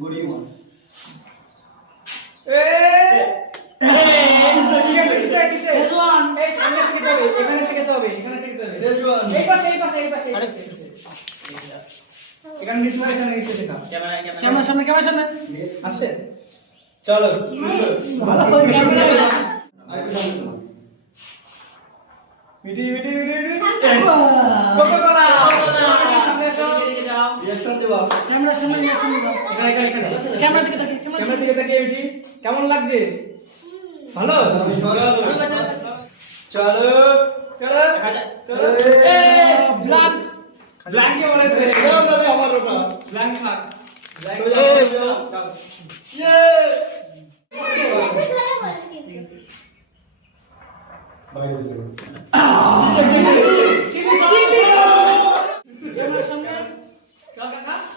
গুড়ি মাছ। চলো মিটি মিটি মিটি মিটি কোকা-কোলা ক্যামেরার সামনে দাও। ক্যামেরা দিকে তাকিয়ে, ক্যামেরা দিকে তাকিয়ে মিটি কেমন লাগছে? ভালো চলো চলো চলো ব্ল্যাক ব্ল্যাক কে বলে রে ব্ল্যাক থাক ব্ল্যাক বাইরে